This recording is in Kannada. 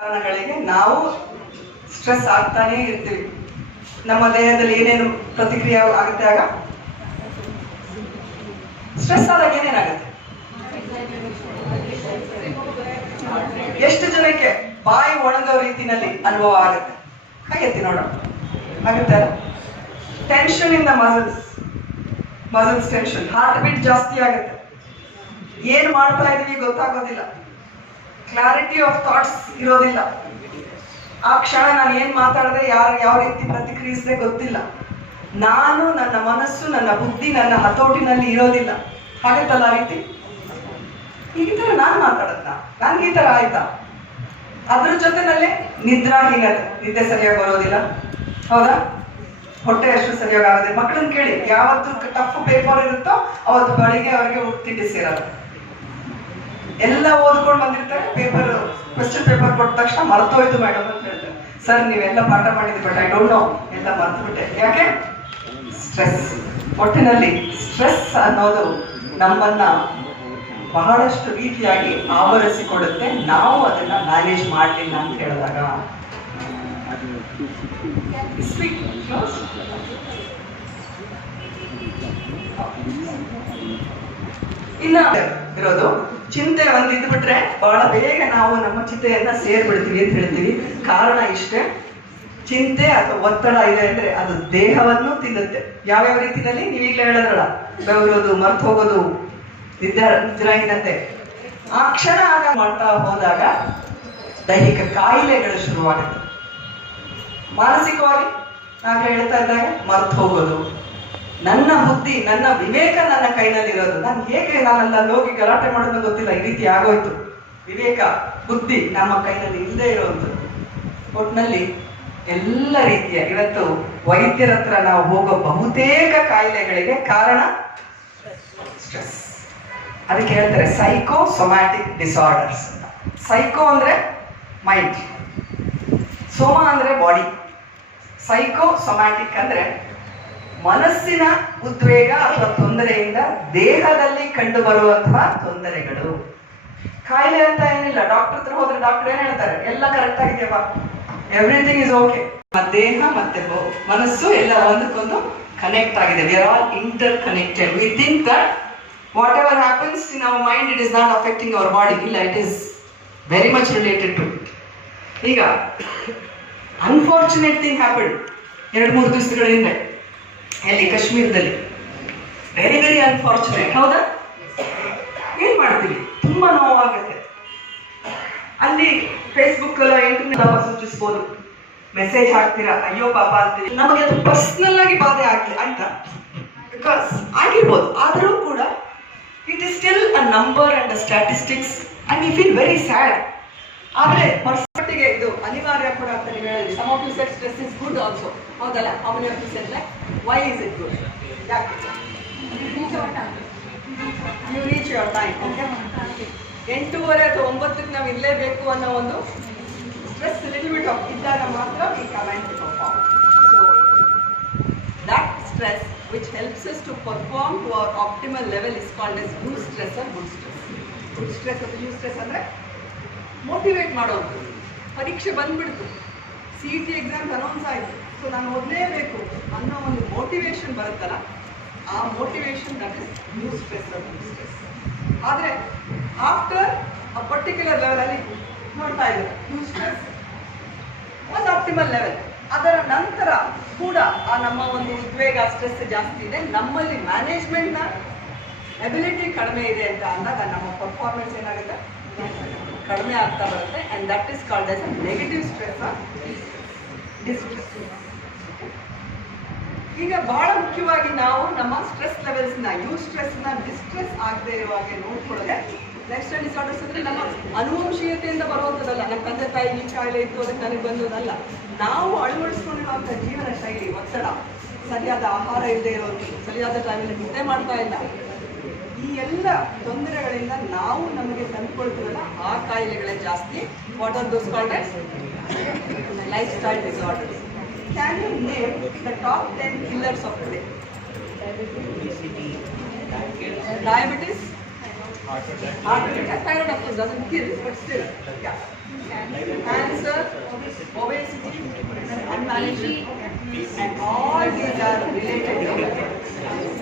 ಕಾರಣಗಳಿಗೆ ನಾವು ಸ್ಟ್ರೆಸ್ ಆಗ್ತಾನೇ ಇರ್ತೀವಿ. ನಮ್ಮ ದೇಹದಲ್ಲಿ ಏನೇನು ಪ್ರತಿಕ್ರಿಯೆ ಆಗುತ್ತೆ ಆಗ? ಸ್ಟ್ರೆಸ್ ಆದಾಗ ಏನೇನಾಗುತ್ತೆ ಎಷ್ಟು ಜನಕ್ಕೆ ಬಾಯಿ ಒಣಗೋ ರೀತಿನಲ್ಲಿ ಅನುಭವ ಆಗುತ್ತೆ? ಕೈಯತ್ತಿ ನೋಡೋಣ ಆಗುತ್ತೆ tension in the muscles muscles tension heartbeat ಜಾಸ್ತಿ ಆಗುತ್ತೆ. ಏನು ಮಾಡ್ತಾ ಇದೀವಿ ಗೊತ್ತಾಗೋದಿಲ್ಲ. ಕ್ಲಾರಿಟಿ ಆಫ್ ಥಾಟ್ಸ್ ಇರೋದಿಲ್ಲ. ಆ ಕ್ಷಣ ನಾನು ಏನ್ ಮಾತಾಡಿದ್ರೆ ಯಾರು ಯಾವ ರೀತಿ ಪ್ರತಿಕ್ರಿಯಿಸಿದೆ ಗೊತ್ತಿಲ್ಲ. ನಾನು ನನ್ನ ಮನಸ್ಸು, ನನ್ನ ಬುದ್ಧಿ, ನನ್ನ ಹತೋಟಿನಲ್ಲಿ ಇರೋದಿಲ್ಲ. ಹಾಗತ್ತಲ್ಲ ಆ ರೀತಿ? ಈ ತರ ನಾನು ಮಾತಾಡದ್ನ. ನನ್ಗೆ ಈ ತರ ಆಯ್ತಾ? ಅದ್ರ ಜೊತೆನಲ್ಲೇ ನಿದ್ರಾಹೀನತೆ ನಿದ್ದೆ ಸರಿಯಾಗಿ ಬರೋದಿಲ್ಲ. ಹೌದಾ? ಹೊಟ್ಟೆ ಅಷ್ಟು ಸರಿಯಾಗಿ ಆಗದೆ. ಮಕ್ಕಳನ್ನ ಕೇಳಿ, ಯಾವತ್ತು ಟಫ್ ಪೇಪರ್ ಇರುತ್ತೋ ಅವತ್ತು ಬಳಿಗೆ ಅವರಿಗೆ ತಿಂಡಿ ಎಲ್ಲ ಓದ್ಕೊಂಡು ಬಂದಿರ್ತಾರೆ. ಪೇಪರ್ ಕೊಟ್ಟ ತಕ್ಷಣ ಮರ್ತೋಯ್ತು ಮೇಡಮ್ ಅಂತ ಹೇಳ್ತಾರೆ. ಸರ್ ನೀವೆಲ್ಲ ಪಾಠ ಮಾಡಿದ್ರಿ ಬಟ್ ಐ ಡೋಂಟ್ ನೋ ಎಲ್ಲ ಮರ್ತುಬಿಟ್ಟೆ. ಯಾಕೆ? ಸ್ಟ್ರೆಸ್ ಒಟ್ಟಿನಲ್ಲಿ ಸ್ಟ್ರೆಸ್ ಅನ್ನೋದು ನಮ್ಮನ್ನ ಬಹಳಷ್ಟು ರೀತಿಯಾಗಿ ಆವರಿಸಿಕೊಡುತ್ತೆ ನಾವು ಅದನ್ನ ಮ್ಯಾನೇಜ್ ಮಾಡಲಿಲ್ಲ ಅಂತ ಹೇಳಿದಾಗ. ಇನ್ನ ಇರೋದು. ಚಿಂತೆ ಒಂದು ಇದ್ಬಿಟ್ರೆ ಬಹಳ ಬೇಗ ನಾವು ನಮ್ಮ ಚಿಂತೆಯನ್ನ ಸೇರ್ಬಿಡ್ತೀವಿ ಅಂತ ಹೇಳ್ತೀವಿ. ಕಾರಣ ಇಷ್ಟೇ. ಚಿಂತೆ ಅಥವಾ ಒತ್ತಡ ಇದೆ ಅಂದ್ರೆ ಅದು ದೇಹವನ್ನು ತಿನ್ನುತ್ತೆ. ಯಾವ್ಯಾವ ರೀತಿಯಲ್ಲಿ? ನೀವೀಗ್ಲೇ ಹೇಳೋದಲ್ಲ ಬೆವರೋದು, ಮರ್ತು ಹೋಗೋದು ನಿದ್ರಾ ನಿದ್ರಾಹೀನತೆ ಆ ಕ್ಷಣ ಆಗ ಮಾಡ್ತಾ ಹೋದಾಗ ದೈಹಿಕ ಕಾಯಿಲೆಗಳು ಶುರುವಾಗುತ್ತೆ. ಮಾನಸಿಕವಾಗಿ ನಾವು ಹೇಳ್ತಾ ಇದ್ದಾಗ ಮರ್ತು ಹೋಗೋದು. ನನ್ನ ಬುದ್ಧಿ, ನನ್ನ ವಿವೇಕ ನನ್ನ ಕೈನಲ್ಲಿರೋದು. ನಾನು ಹೇಗೆ ನಾನೆಲ್ಲ ಹೋಗಿ ಗಲಾಟೆ ಮಾಡೋದು ಗೊತ್ತಿಲ್ಲ. ಈ ರೀತಿ ಆಗೋಯ್ತು. ವಿವೇಕ, ಬುದ್ಧಿ ನಮ್ಮ ಕೈನಲ್ಲಿ ಇಲ್ಲದೆ ಇರೋದು ಒಟ್ಟಿನಲ್ಲಿ ಎಲ್ಲ ರೀತಿಯ ಇವತ್ತು ವೈದ್ಯರ ಹತ್ರ ನಾವು ಹೋಗೋ ಬಹುತೇಕ ಕಾಯಿಲೆಗಳಿಗೆ ಕಾರಣ ಸ್ಟ್ರೆಸ್ ಅದಕ್ಕೆ ಹೇಳ್ತಾರೆ ಸೈಕೋ ಸೊಮ್ಯಾಟಿಕ್ ಡಿಸಾರ್ಡರ್ಸ್ ಸೈಕೋ ಅಂದ್ರೆ ಮೈಂಡ್ ಸೋಮ ಅಂದ್ರೆ ಬಾಡಿ ಸೈಕೋ ಸೊಮ್ಯಾಟಿಕ್ ಅಂದ್ರೆ ಮನಸ್ಸಿನ ಉದ್ವೇಗ ಅಥವಾ ತೊಂದರೆಯಿಂದ ದೇಹದಲ್ಲಿ ಕಂಡು ಬರುವಂತಹ ತೊಂದರೆಗಳು. ಕಾಯಿಲೆ ಅಂತ ಏನಿಲ್ಲ ಡಾಕ್ಟರ್ ಹತ್ರ ಹೋದ್ರೆ ಡಾಕ್ಟರ್ ಏನ್ ಹೇಳ್ತಾರೆ? ಎಲ್ಲ ಕರೆಕ್ಟ್ ಆಗಿದೆಯಪ್ಪ. ಎವ್ರಿಥಿಂಗ್ ಇಸ್ ಓಕೆ ದೇಹ ಮತ್ತೆ ಮನಸ್ಸು ಎಲ್ಲ ಒಂದಕ್ಕೊಂದು ಕನೆಕ್ಟ್ ಆಗಿದೆ. We are all interconnected we think that whatever happens in our mind it is not affecting our body ಇಲ್ಲ it is very much related to ಈಗ ಅನ್ಫಾರ್ಚುನೇಟ್ ಥಿಂಗ್ ಹ್ಯಾಪನ್ ಎರಡು, ಮೂರು ದಿವಸಗಳ ಹಿಂದೆ. ಎಲ್ಲಿ? ಕಾಶ್ಮೀರದಲ್ಲಿ. ವೆರಿ ವೆರಿ ಅನ್ಫಾರ್ಚುನೇಟ್ ಹೌದಾ? ಏನ್ ಮಾಡ್ತೀವಿ ತುಂಬಾ ನೋವಾಗುತ್ತೆ. ಅಲ್ಲಿ ಫೇಸ್ಬುಕ್ ಇಂಟರ್ನೆಟ್ ಸೂಚಿಸ್ಬೋದು. ಮೆಸೇಜ್ ಹಾಕ್ತೀರಾ? ಅಯ್ಯೋ ಪಾಪ ಅಂತೀವಿ ನಮಗೆ ಅದು ಪರ್ಸನಲ್ ಆಗಿ ಬಾಧೆ ಆಗಲಿ ಅಂತ. ಬಿಕಾಸ್ ಆಗಿರ್ಬೋದು. ಆದರೂ ಕೂಡ it is still a number and a statistics and you feel very sad ಆದರೆ ಪರ್ಸೆಂಟಿಗೆ ಇದು ಅನಿವಾರ್ಯ ಕೂಡ ಅಂತ ನೀವು ಹೇಳಿದ್ರಿ. Some of you said stress is good also ಹೌದಲ್ಲ? How many of why is it good ಯಾಕೆ? You reach your time okay ಎಂಟೂವರೆ ಅಥವಾ ಒಂಬತ್ತಕ್ಕೆ ನಾವು ಇರಲೇಬೇಕು ಅನ್ನೋ ಒಂದು ಸ್ಟ್ರೆಸ್ ಲಿಟಲ್ ಆಫ್ ಇದ್ದಾಗ ಮಾತ್ರ we comment perform so that stress which helps us to perform to our optimal level is called as good stress or good stress. Good stress ಅಥವಾ ಯೂ stress ಅಂದರೆ ಮೋಟಿವೇಟ್ ಮಾಡೋದು. ಪರೀಕ್ಷೆ ಬಂದ್ಬಿಡ್ತು. C E T exam announce ಆಯಿತು. ಸೊ ನಾನು ಓದಲೇಬೇಕು ಅನ್ನೋ ಒಂದು ಮೋಟಿವೇಶನ್ ಬರುತ್ತಲ್ಲ, ಆ motivation that is new stress new stress ಆದರೆ ಆಫ್ಟರ್ ಅ ಪರ್ಟಿಕ್ಯುಲರ್ ಲೆವೆಲಲ್ಲಿ ನೋಡ್ತಾ ಇದ್ದಾರೆ ನ್ಯೂ ಸ್ಟ್ರೆಸ್ ಒಂದು ಆಪ್ಟಿಮಲ್ ಲೆವೆಲ್ ಅದರ ನಂತರ ಕೂಡ ಆ ನಮ್ಮ ಒಂದು ಉದ್ವೇಗ ಸ್ಟ್ರೆಸ್ ಜಾಸ್ತಿ ಇದೆ. ನಮ್ಮಲ್ಲಿ ಮ್ಯಾನೇಜ್ಮೆಂಟ್ನ ಎಬಿಲಿಟಿ ಕಡಿಮೆ ಇದೆ ಅಂತ ಅಂದಾಗ ನಮ್ಮ ಪರ್ಫಾರ್ಮೆನ್ಸ್ ಏನಾಗುತ್ತೆ? ಕಡಿಮೆ ಆಗ್ತಾ ಬರುತ್ತೆ. And that is called as a negative stress distress ಈಗ ಬಹಳ ಮುಖ್ಯವಾಗಿ ನಾವು ನಮ್ಮ ಸ್ಟ್ರೆಸ್ ಲೆವೆಲ್ಸ್ನ ಯೂ ಸ್ಟ್ರೆಸ್ನ ಡಿಸ್ಟ್ರೆಸ್ ಆಗದೆ ಇರುವ ಹಾಗೆ ನೋಡ್ಕೊಳ್ಳೋದೆ ಲೈಫ್ ಸ್ಟೈಲ್ ಡಿಸಾರ್ಡರ್ಸ್ ಅಂದ್ರೆ ನಮ್ಮ ಅನುವಂಶೀಯತೆಯಿಂದ ಬರುವಂಥದ್ದಲ್ಲ ನಮ್ಮ ತಂದೆ ತಾಯಿ ಈ ಕಾಯಿಲೆ ಇತ್ತು, ಅದಕ್ಕೆ ನನಗೆ ಬಂದದಲ್ಲ ನಾವು ಅಳವಡಿಸ್ಕೊಂಡಿರುವಂಥ ಜೀವನ ಶೈಲಿ, ಒತ್ತಡ, ಸರಿಯಾದ ಆಹಾರ ಇಲ್ಲದೆ ಇರೋದು, ಸರಿಯಾದ ಟೈಮಲ್ಲಿ ನಿದ್ದೆ ಮಾಡ್ತಾ ಇಲ್ಲ. ಈ ಎಲ್ಲ ತೊಂದರೆಗಳಿಂದ ನಾವು ನಮಗೆ ತಂದುಕೊಳ್ತೀವಲ್ಲ ಆ ಕಾಯಿಲೆಗಳೇ ಜಾಸ್ತಿ. What are those called lifestyle disorders Can you name the top 10 killers of today? Diabetes, heart attack. Heart attack, thyroid of course doesn't kill, but still. Yeah. Cancer, obesity, and unmanaged. And all these are related to